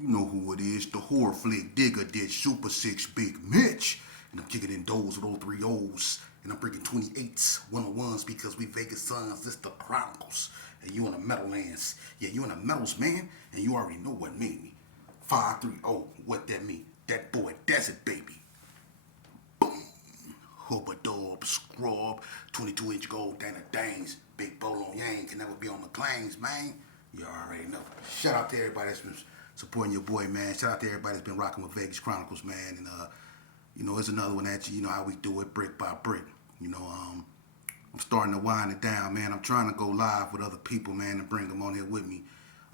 You know who it is, the horror flick digger did Super 6 Big Mitch. And I'm kicking in those with all three O's. And I'm bringing 28s, 101s because we Vegas Suns, this the Chronicles. And you in the Meadowlands. Yeah, you in the Metals, man. And you already know what made me. 530, what that mean? That boy, that's it, baby. Boom. Hooper Dub, Scrub, 22-inch gold, Dana Danes, Big Bolo Yang, can never be on McLean's, man. You already know. Shout out to everybody that's been supporting your boy, man. Shout out to everybody that's been rocking with Vegas Chronicles, man. And, it's another one that you know how we do it, brick by brick. I'm starting to wind it down, man. I'm trying to go live with other people, man, and bring them on here with me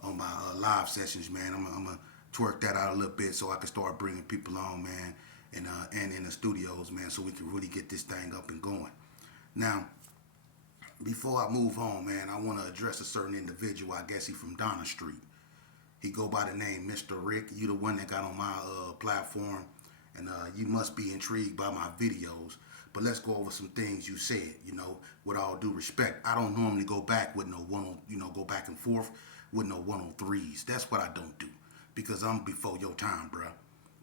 on my live sessions, man. I'm going to twerk that out a little bit so I can start bringing people on, man, and in the studios, man, so we can really get this thing up and going. Now, before I move on, man, I want to address a certain individual. I guess he's from Donna Street. He go by the name Mr. Rick. You the one that got on my platform, and you must be intrigued by my videos. But let's go over some things you said, with all due respect. I don't normally go back with go back and forth with no 103s. That's what I don't do because I'm before your time, bruh.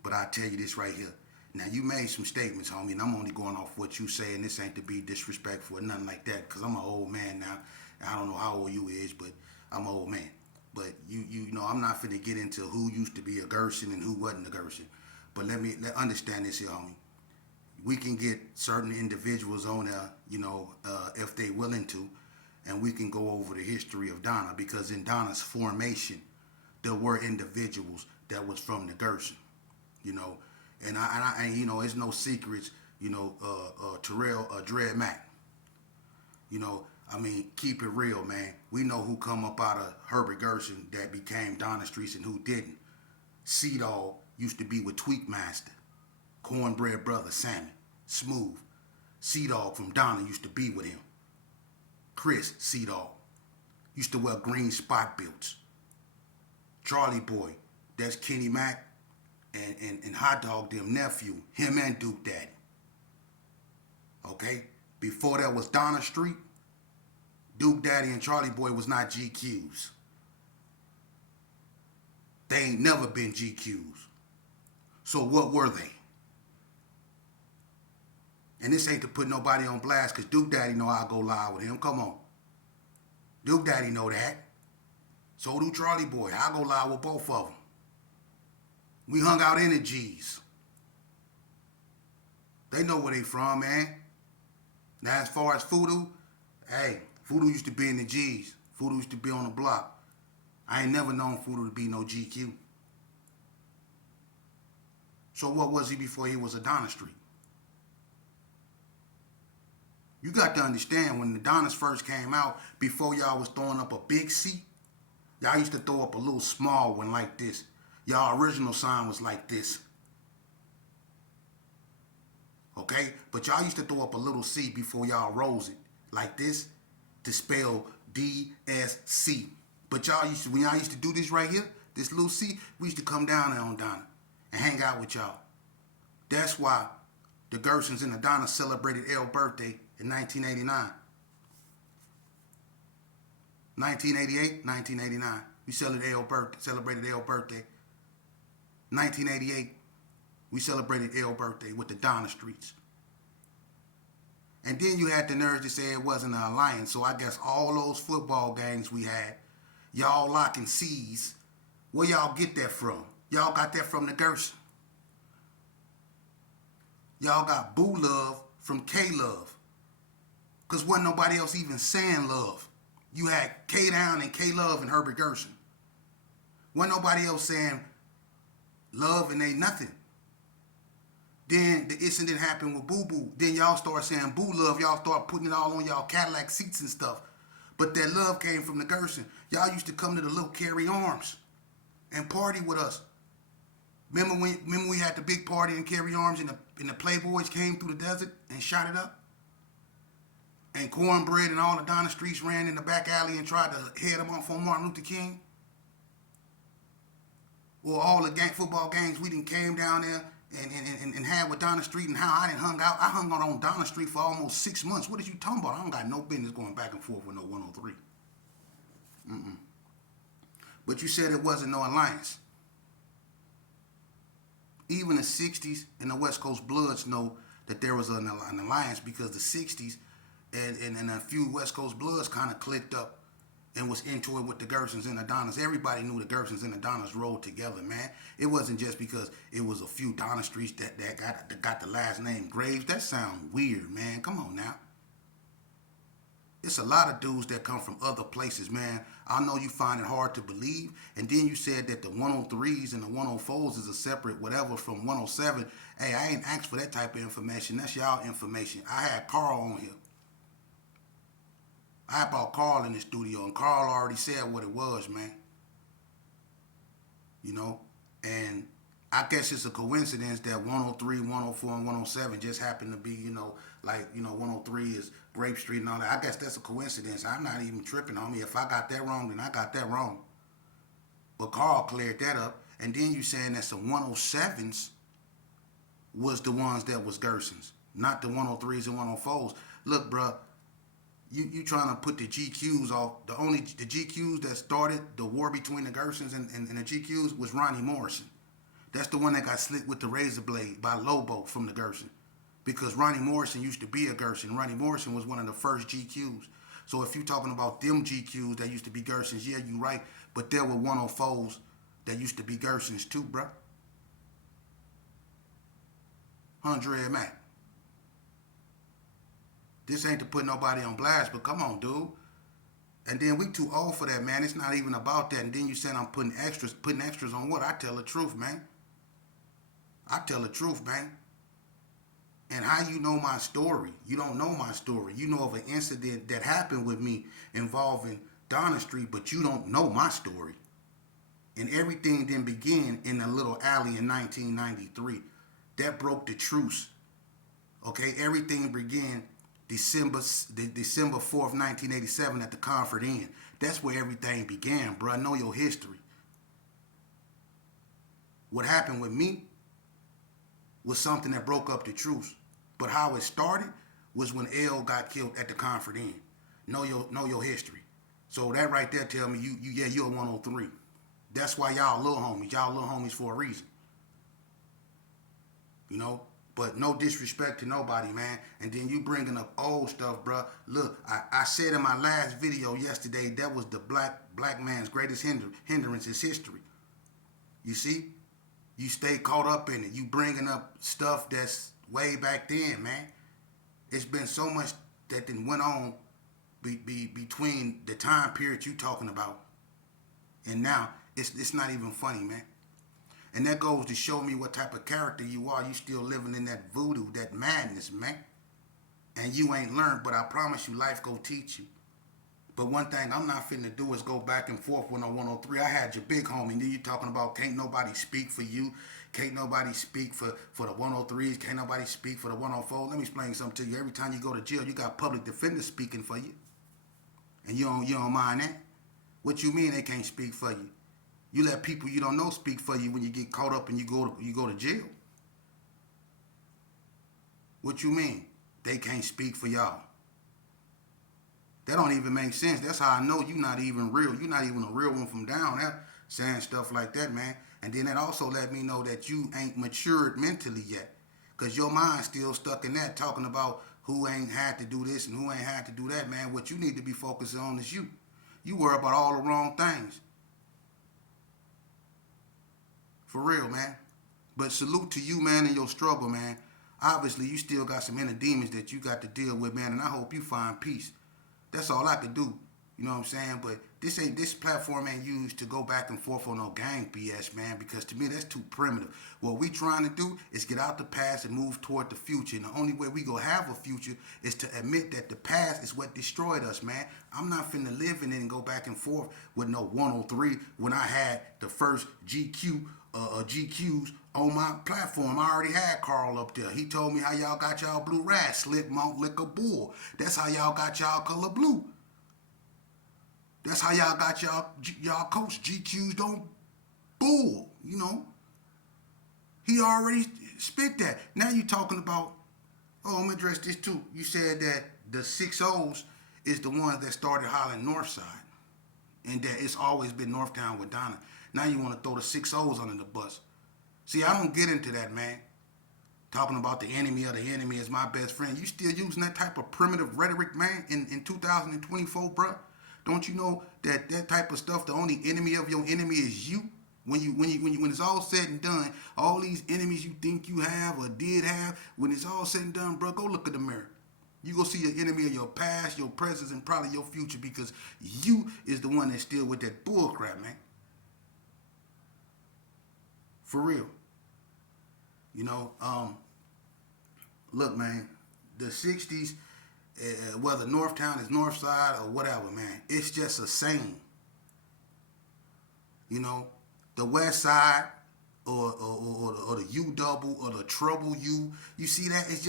But I tell you this right here. Now, you made some statements, homie, and I'm only going off what you say, and this ain't to be disrespectful or nothing like that because I'm an old man now. I don't know how old you is, but I'm an old man. But you know, I'm not finna get into who used to be a Gerson and who wasn't a Gerson. But let understand this here, homie. We can get certain individuals on there, if they willing to, and we can go over the history of Donna because in Donna's formation, there were individuals that was from the Gerson, and it's no secrets, Terrell Dread Mac, keep it real, man. We know who come up out of Herbert Gerson that became Donna Streets and who didn't. C-Dog used to be with Tweakmaster. Cornbread Brother Salmon, Smooth. C-Dog from Donna used to be with him. Chris, C-Dog, used to wear green spot belts. Charlie Boy, that's Kenny Mac and Hot Dog, them nephew, him and Duke Daddy. Okay? Before that was Donna Street, Duke Daddy and Charlie Boy was not GQs. They ain't never been GQs. So what were they? And this ain't to put nobody on blast because Duke Daddy know I'll go live with him. Come on. Duke Daddy know that. So do Charlie Boy. I'll go live with both of them. We hung out in the G's. They know where they from, man. Now, as far as Voodoo, hey, Voodoo used to be in the G's. Voodoo used to be on the block. I ain't never known Voodoo to be no GQ. So what was he before he was a Donna Street? You got to understand, when the Donnas first came out, before y'all was throwing up a big C, y'all used to throw up a little small one like this. Y'all original sign was like this. Okay? But y'all used to throw up a little C before y'all rose it. Like this, to spell DSC. But when y'all used to do this right here, this little C, we used to come down there on Donna and hang out with y'all. That's why the Gersons and the Donna celebrated L's birthday in 1989. 1988, 1989. We celebrated L's birthday. 1988, we celebrated L's birthday with the Donna Streets. And then you had the nerves to say it wasn't an alliance. So I guess all those football games we had, y'all locking C's, where y'all get that from? Y'all got that from the Gerson. Y'all got Boo Love from K-Love. Because wasn't nobody else even saying love. You had K-Down and K-Love and Herbert Gerson. Wasn't nobody else saying love and ain't nothing. Then the incident happened with Boo Boo. Then y'all start saying Boo Love. Y'all start putting it all on y'all Cadillac seats and stuff. But that love came from the Gerson. Y'all used to come to the little Carry Arms and party with us. Remember we had the big party in Carry Arms and the Playboys came through the desert and shot it up? And Cornbread and all the Donna Streets ran in the back alley and tried to head them off on Martin Luther King? Or all the football games we done came down there and had with Donna Street and how I done hung out. I hung out on Donna Street for almost 6 months. What is you talking about? I don't got no business going back and forth with no 103. But you said it wasn't no alliance. even the 60s and the West Coast Bloods know that there was an alliance because the 60s and a few West Coast Bloods kind of clicked up and was into it with the Gersons and the Donnas. Everybody knew the Gersons and the Donnas rolled together, man. It wasn't just because it was a few Donna Streets that got the last name Graves. That sound weird, man. Come on now. It's a lot of dudes that come from other places, man. I know you find it hard to believe. And then you said that the 103s and the 104s is a separate whatever from 107. Hey, I ain't asked for that type of information. That's y'all information. I had Carl on here. I brought Carl in the studio, and Carl already said what it was, man. You know? And I guess it's a coincidence that 103, 104, and 107 just happen to be, 103 is Grape Street and all that. I guess that's a coincidence. I'm not even tripping on me. If I got that wrong, then I got that wrong. But Carl cleared that up. And then you saying that some 107s was the ones that was Gersons, not the 103s and 104s. Look, bruh, you trying to put the GQs off. The GQs that started the war between the Gersons and the GQs was Ronnie Morrison. That's the one that got slit with the razor blade by Lobo from the Gerson. Because Ronnie Morrison used to be a Gerson. Ronnie Morrison was one of the first GQs. So if you're talking about them GQs that used to be Gersons, yeah, you right. But there were 104s that used to be Gersons too, bruh. 100 Mac. This ain't to put nobody on blast, but come on, dude. And then we too old for that, man. It's not even about that. And then you saying I'm putting extras on what? I tell the truth, man. I tell the truth, man. And how you know my story? You don't know my story. You know of an incident that happened with me involving Donna Street, but you don't know my story. And everything then began in a little alley in 1993. That broke the truce. Okay, everything began December 4th, 1987 at the Comfort Inn. That's where everything began, bro. I know your history. What happened with me was something that broke up the truce. But how it started was when L got killed at the Comfort Inn. Know your history. So that right there tell me you're a 103. That's why y'all little homies. Y'all little homies for a reason. You know? But no disrespect to nobody, man. And then you bringing up old stuff, bruh. Look, I said in my last video yesterday, that was the black man's greatest hindrance is history. You see? You stay caught up in it. You bringing up stuff that's way back then, man. It's been so much that then went on between the time period you talking about and now. It's not even funny, man. And that goes to show me what type of character you are. You still living in that voodoo, that madness, man. And you ain't learned, but I promise you life go teach you. But one thing I'm not finna do is go back and forth with no 103. I had your big homie. Then you talking about can't nobody speak for you. Can't nobody speak for the 103s. Can't nobody speak for the 104. Let me explain something to you. Every time you go to jail, you got public defenders speaking for you. And you don't mind that? What you mean they can't speak for you? You let people you don't know speak for you when you get caught up and you go to jail. What you mean? They can't speak for y'all. That don't even make sense. That's how I know you not even real. You're not even a real one from down there saying stuff like that, man. And then that also let me know that you ain't matured mentally yet. Because your mind's still stuck in that, talking about who ain't had to do this and who ain't had to do that, man. What you need to be focusing on is you. You worry about all the wrong things. For real, man. But salute to you, man, and your struggle, man. Obviously, you still got some inner demons that you got to deal with, man, and I hope you find peace. That's all I could do. You know what I'm saying? But this platform ain't used to go back and forth on no gang BS, man, because to me that's too primitive. What we trying to do is get out the past and move toward the future. And the only way we gonna have a future is to admit that the past is what destroyed us, man. I'm not finna live in it and go back and forth with no 103 when I had the first GQs on my platform. I already had Carl up there. He told me how y'all got y'all blue rat, slip, mount, liquor, bull. That's how y'all got y'all color blue. That's how y'all got y'all coach. GQs don't bull, you know. He already spit that. Now you talking about, I'm gonna address this too. You said that the 6 O's is the ones that started hollering Northside. And that it's always been Northtown with Donna. Now you want to throw the 6 O's under the bus. See, I don't get into that, man. Talking about the enemy of the enemy is my best friend. You still using that type of primitive rhetoric, man, in 2024, bruh? Don't you know that that type of stuff, the only enemy of your enemy is you? When it's all said and done, all these enemies you think you have or did have, when it's all said and done, bro, go look in the mirror. You go see your enemy of your past, your present, and probably your future, because you is the one that's still with that bullcrap, man. For real. You know, look, man, the 60s, whether Northtown is North Side or whatever, man, it's just a saying. You know, the West Side or the U double or the trouble U, you see that? It's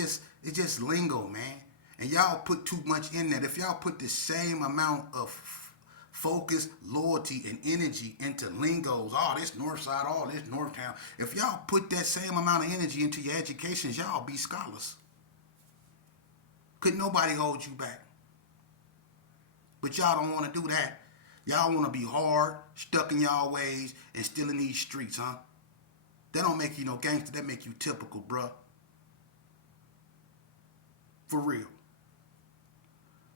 just lingo, man. And y'all put too much in that. If y'all put the same amount of focus, loyalty, and energy into lingos, oh, this North Side, oh, this Northtown. If y'all put that same amount of energy into your educations, y'all be scholars. Could nobody hold you back. But y'all don't want to do that. Y'all want to be hard, stuck in y'all ways, and still in these streets, huh? That don't make you no gangster. That make you typical, bruh. For real.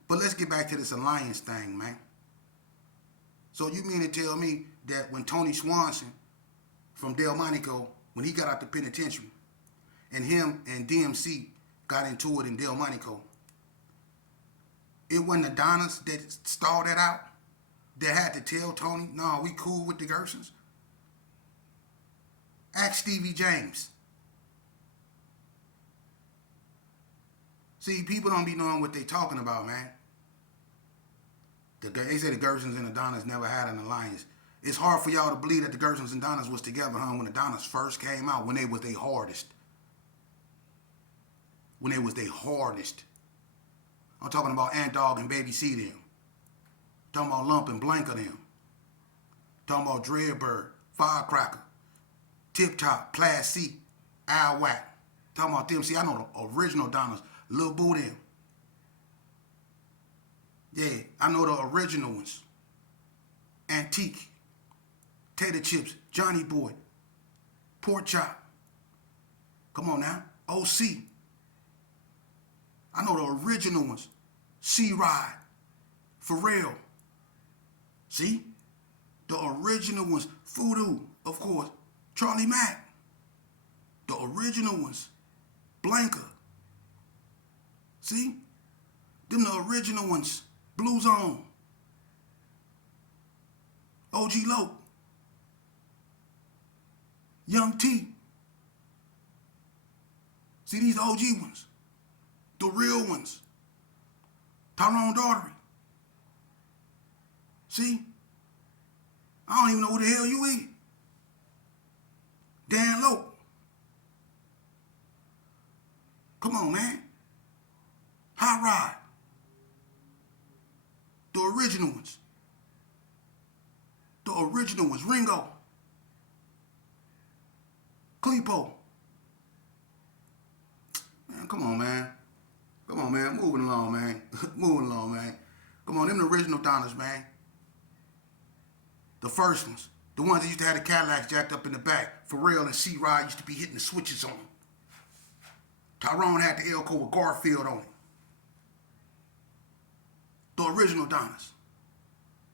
But let's get back to this alliance thing, man. So you mean to tell me that when Tony Swanson from Delmonico, when he got out the penitentiary, and him and DMC got into it in Delmonico, it wasn't the Donnas that stalled that out? That had to tell Tony, no, we cool with the Gersons? Ask Stevie James. See, people don't be knowing what they talking about, man. They say the Gersons and the Donnas never had an alliance. It's hard for y'all to believe that the Gersons and Donnas was together, huh? When the Donnas first came out, when they was their hardest. When they was their hardest. I'm talking about Ant Dog and Baby C them. Talking about Lump and Blanca them. Talking about Dreadbird, Firecracker, Tip Top, Plaid C, Al Whack. Talking about them. See, I know the original Donnas. Lil Boo them. Yeah, I know the original ones. Antique, Tater Chips, Johnny Boy, Pork Chop. Come on now. OC. I know the original ones. C-Ride, Pharrell. See? The original ones. Voodoo, of course. Charlie Mack. The original ones. Blanca. See? Them the original ones. Blue Zone. OG Loc. Young T. See these OG ones. The real ones. Tyrone Daughtery. See? I don't even know who the hell you is. Dan Lope. Come on, man. Hot Rod. The original ones. The original ones. Ringo. Clepo. Man, come on, man. Come on, man. Moving along, man. Moving along, man. Come on, them the original Donnas, man. The first ones. The ones that used to have the Cadillacs jacked up in the back. Pharrell and C-Rod used to be hitting the switches on them. Tyrone had the Elko with Garfield on it. The original Donnas.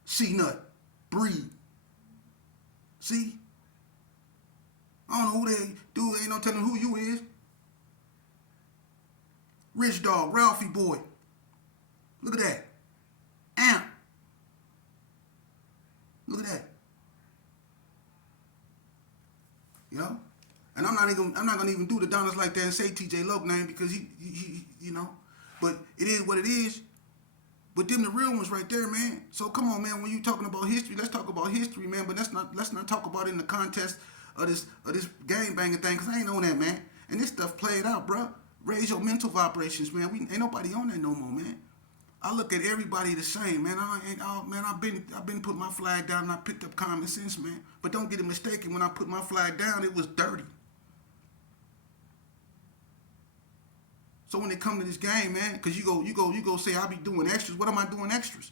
C-Nut. Breed. See? I don't know who they dude, ain't no telling who you is. Rich Dog, Ralphie Boy. Look at that. Amp. Look at that. You know? And I'm not gonna even do the Donnas like that and say TJ Loc name because he you know. But it is what it is. But them the real ones right there, man. So come on, man. When you talking about history, let's talk about history, man. But let's not talk about it in the context of this gang banging thing, cause I ain't on that, man. And this stuff played out, bro. Raise your mental vibrations, man. We ain't nobody on that no more, man. I look at everybody the same, man. I've been put my flag down and I picked up common sense, man. But don't get it mistaken. When I put my flag down, it was dirty. So when it come to this game, man, cause you go say I be doing extras. What am I doing extras?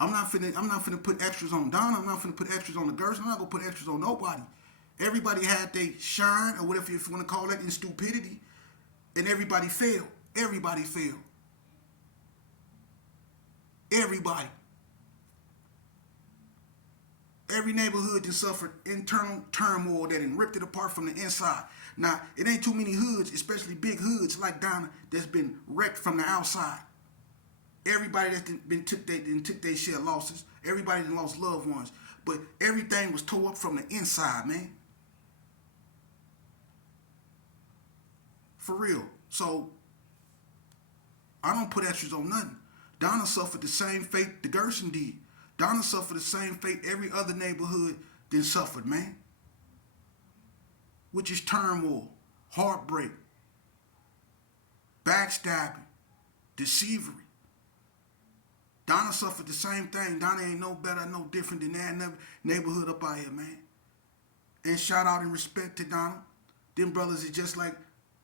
I'm not finna put extras on Donna. I'm not finna put extras on the Gerson. I'm not gonna put extras on nobody. Everybody had their shine, or whatever if you want to call it, in stupidity, and everybody failed. Everybody failed. Everybody. Every neighborhood that suffered internal turmoil that ripped it apart from the inside. Now, it ain't too many hoods, especially big hoods like Donna, that's been wrecked from the outside. Everybody that's been took their share of losses. Everybody that lost loved ones. But everything was tore up from the inside, man. For real. So I don't put extras on nothing. Donna suffered the same fate the Gerson did. Donna suffered the same fate every other neighborhood then suffered, man. Which is turmoil, heartbreak, backstabbing, deceivery. Donna suffered the same thing. Donna ain't no better, no different than that neighborhood up out here, man. And shout out and respect to Donna. Them brothers is just like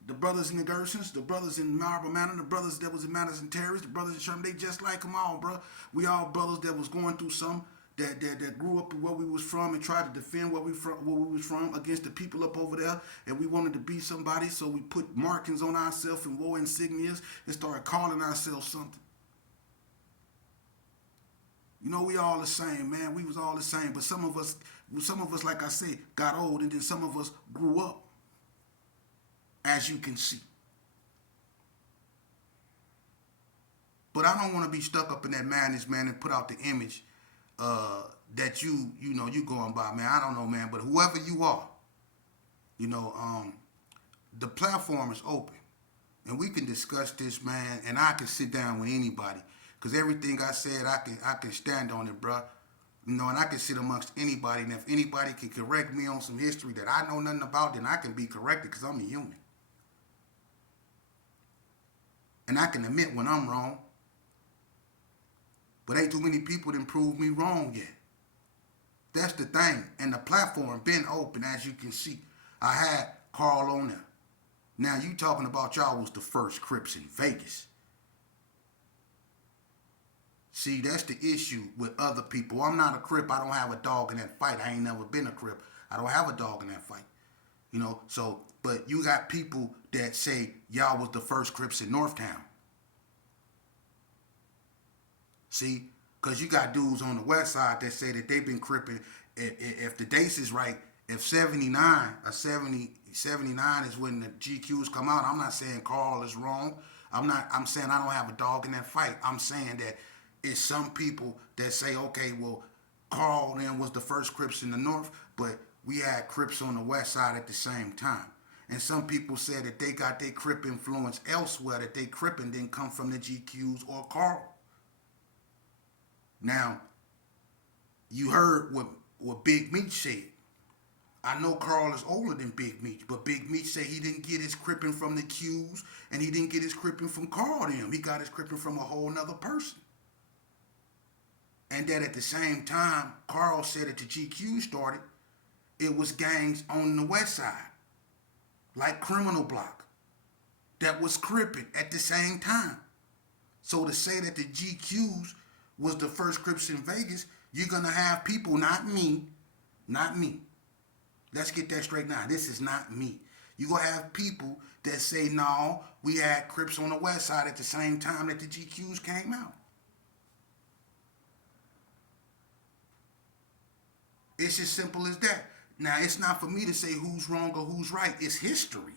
the brothers in the Gersons, the brothers in Marble Manor, the brothers that was in Madison Terrace, the brothers in Sherman, they just like them all, bro. We all brothers that was going through some that grew up where we was from and tried to defend where we was from against the people up over there, and we wanted to be somebody, so we put markings on ourselves and war insignias and started calling ourselves something. You know, we all the same, man. We was all the same, but some of us, like I said, got old, and then some of us grew up, as you can see. But I don't want to be stuck up in that madness, man, and put out the image that you going by, man. I don't know, man, but whoever you are, the platform is open, and we can discuss this, man, and I can sit down with anybody, because everything I said, I can stand on it, bro. And I can sit amongst anybody, and if anybody can correct me on some history that I know nothing about, then I can be corrected, because I'm a human. And I can admit when I'm wrong. But ain't too many people that prove me wrong yet. That's the thing. And the platform been open, as you can see. I had Carl on there. Now you talking about y'all was the first Crips in Vegas. See, that's the issue with other people. I'm not a Crip. I don't have a dog in that fight. I ain't never been a Crip. I don't have a dog in that fight. So, but you got people that say y'all was the first Crips in Northtown. See, because you got dudes on the west side that say that they've been cripping. If the dates is right, if 79 or 79 is when the GQs come out, I'm not saying Carl is wrong. I'm saying I don't have a dog in that fight. I'm saying that it's some people that say, okay, well, Carl then was the first Crips in the north, but we had Crips on the west side at the same time. And some people said that they got their Crip influence elsewhere, that they Crippin' didn't come from the GQs or Carl. Now, you heard what Big Meech said. I know Carl is older than Big Meech, but Big Meech said he didn't get his cripping from the Qs, and he didn't get his cripping from Carl them. He got his cripping from a whole nother person. And that at the same time, Carl said that the GQ started, it was gangs on the west side, like Criminal Block, that was cripping at the same time. So to say that the GQs was the first Crips in Vegas, you're going to have people, not me. Let's get that straight now. This is not me. You're going to have people that say, no, we had Crips on the west side at the same time that the GQs came out. It's as simple as that. Now, it's not for me to say who's wrong or who's right. It's history.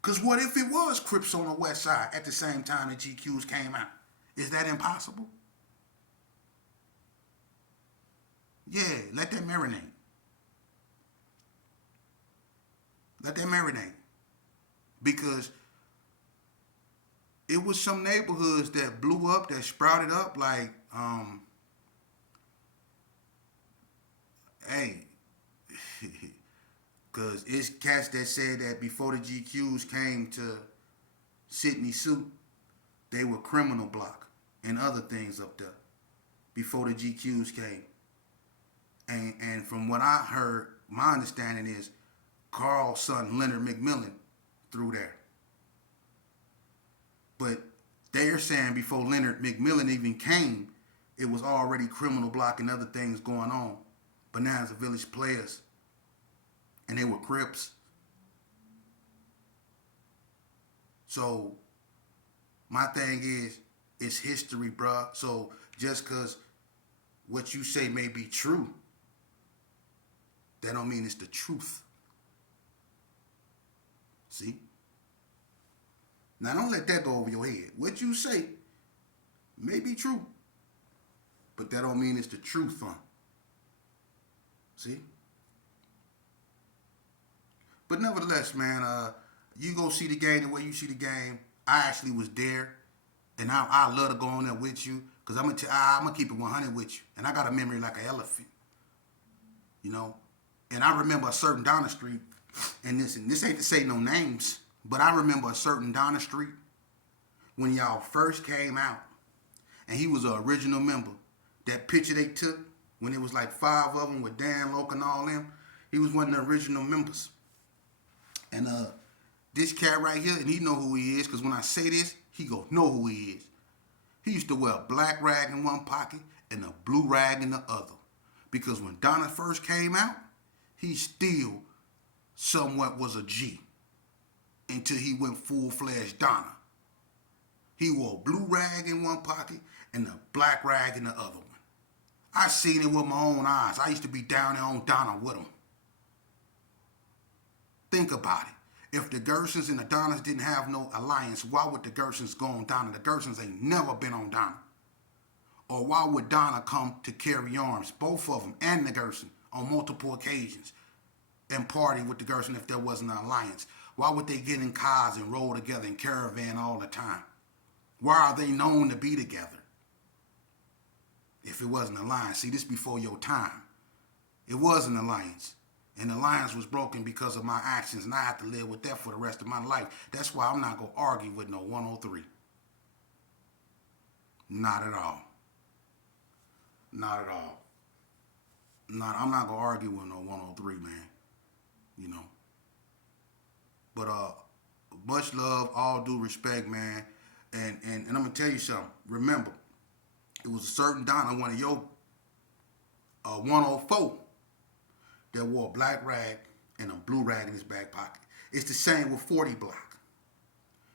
Because what if it was Crips on the west side at the same time that GQs came out? Is that impossible? Yeah, let that marinate. Let that marinate. Because it was some neighborhoods that blew up, that sprouted up like, hey, because it's cats that said that before the GQs came to Sydney Suit, they were Criminal Block and other things up there before the GQs came. And from what I heard, my understanding is Carl's son Leonard McMillan through there. But they're saying before Leonard McMillan even came, it was already Criminal Block and other things going on. But now it's the Village Players and they were Crips. So my thing is, it's history, bruh. So just cause what you say may be true, that don't mean it's the truth. See? Now don't let that go over your head. What you say may be true, but that don't mean it's the truth, huh? See? But nevertheless, man, you go see the game the way you see the game. I actually was there, and I love to go on there with you, cause I'm gonna keep it 100 with you, and I got a memory like an elephant, you know. And I remember a certain Donna Street, and this ain't to say no names, but I remember a certain Donna Street when y'all first came out, and he was an original member. That picture they took when it was like 5 of them with Dan Loke and all them, he was one of the original members. And this cat right here, and he know who he is, because when I say this, he go know who he is. He used to wear a black rag in one pocket and a blue rag in the other. Because when Donna first came out, he still somewhat was a G until he went full-fledged Donna. He wore a blue rag in one pocket and a black rag in the other one. I seen it with my own eyes. I used to be down there on Donna with him. Think about it. If the Gersons and the Donnas didn't have no alliance, why would the Gersons go on Donna? The Gersons ain't never been on Donna. Or why would Donna come to carry arms, both of them and the Gerson, on multiple occasions and party with the Gerson if there wasn't an alliance? Why would they get in cars and roll together in caravan all the time? Why are they known to be together? If it wasn't an alliance. See, this before your time. It was an alliance. And the alliance was broken because of my actions, and I have to live with that for the rest of my life. That's why I'm not going to argue with no 103. Not at all. Not at all. I'm not going to argue with no 103, man. You know. But much love, all due respect, man. And I'm going to tell you something. Remember, it was a certain Donna, one of your 104, that wore a black rag and a blue rag in his back pocket. It's the same with 40 Block.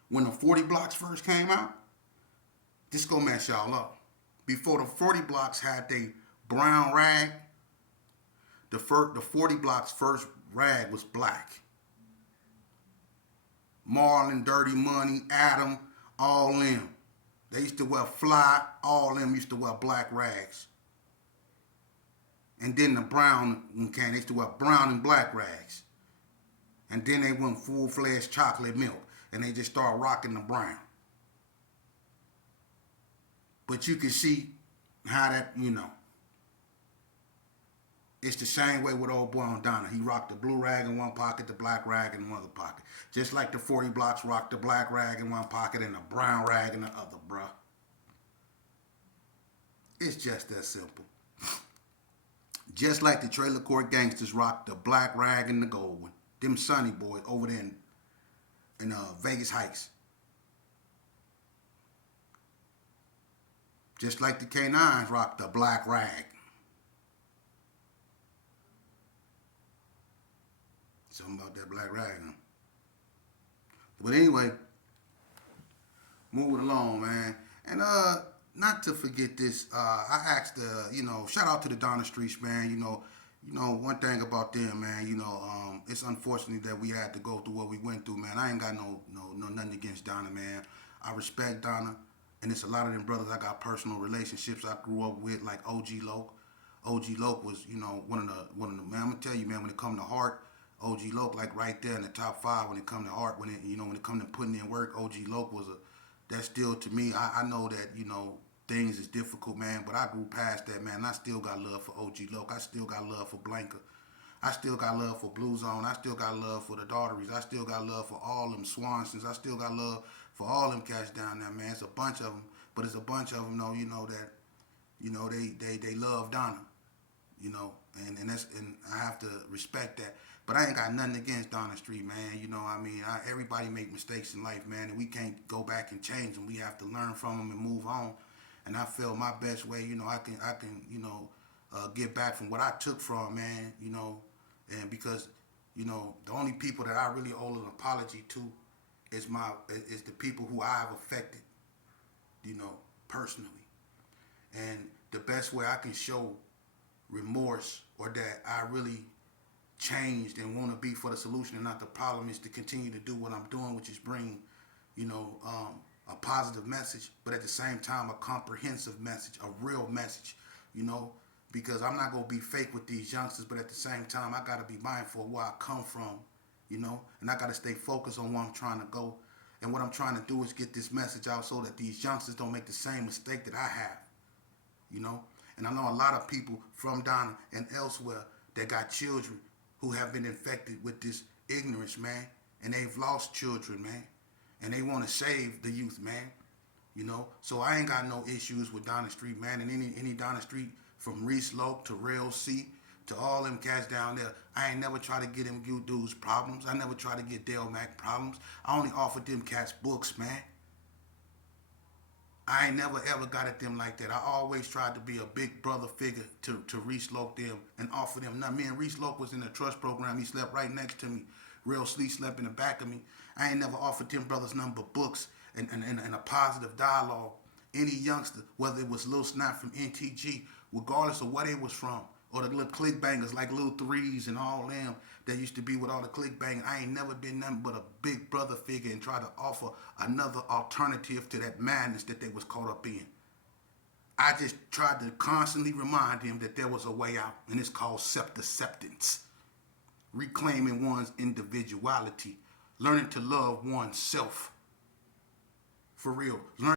When the 40 Blocks first came out, this gonna mess y'all up. Before the 40 Blocks had the brown rag, the 40 Blocks first rag was black. Marlon, Dirty Money, Adam, all them. They used to wear Fly, all them used to wear black rags. And then the brown one came, they used to wear brown and black rags. And then they went full-fledged chocolate milk, and they just started rocking the brown. But you can see how that, you know, it's the same way with old boy on Donna. He rocked the blue rag in one pocket, the black rag in one other pocket. Just like the 40 Blocks rocked the black rag in one pocket and the brown rag in the other, bruh. It's just that simple. Just like the Trailer Court Gangsters rocked the black rag and the gold one. Them Sonny boys over there in Vegas Heights. Just like the K9s rocked the black rag. Something about that black rag, huh? But anyway, moving along, man. And not to forget this, I asked, shout out to the Donna Streets, man. You know, one thing about them, man. It's unfortunate that we had to go through what we went through, man. I ain't got no nothing against Donna, man. I respect Donna, and it's a lot of them brothers I got personal relationships I grew up with, like OG Loke. OG Loke was, one of the man. I'm gonna tell you, man. When it come to heart, OG Loke, like right there in the top 5 when it come to heart. When it come to putting in work, OG Loke was that's still to me. I know that things is difficult, man, but I grew past that, man. I still got love for OG Loke. I still got love for Blanca. I still got love for Blue Zone. I still got love for the Daughteries. I still got love for all them Swansons. I still got love for all them cats down there, man. It's a bunch of them, but it's a bunch of them, that, they love Donna, and I have to respect that. But I ain't got nothing against Donna Street, man. Everybody make mistakes in life, man, and we can't go back and change them. We have to learn from them and move on. And I feel my best way, I can, get back from what I took from, man, and because You know, the only people that I really owe an apology to is the people who I have affected, you know, personally. And the best way I can show remorse or that I really changed and want to be for the solution and not the problem is to continue to do what I'm doing, which is bring, you know, a positive message, but at the same time a comprehensive message, a real message, you know, because I'm not gonna be fake with these youngsters, but at the same time I gotta be mindful of where I come from, you know, and I gotta stay focused on where I'm trying to go. And what I'm trying to do is get this message out so that these youngsters don't make the same mistake that I have, you know. And I know a lot of people from Donna and elsewhere that got children who have been infected with this ignorance, man, and they've lost children, man, and they want to save the youth, man, you know. So I ain't got no issues with Donna Street, man, and any Donna Street from Reese Loke to Rail C to all them cats down there. I ain't never try to get them you dudes problems. I never try to get Dale Mac problems. I only offered them cats books, man. I ain't never ever got at them like that. I always tried to be a big brother figure to Reese Loke them and offer them. Now, me and Reese Loke was in the trust program. He slept right next to me. Real Sleep slept in the back of me. I ain't never offered them brothers nothing but books and a positive dialogue. Any youngster, whether it was Lil Snap from NTG, regardless of where they was from, or the little click bangers like Lil Threes and all them that used to be with all the click banging. I ain't never been nothing but a big brother figure and try to offer another alternative to that madness that they was caught up in. I just tried to constantly remind them that there was a way out, and it's called self-acceptance. Reclaiming one's individuality, learning to love oneself. For real.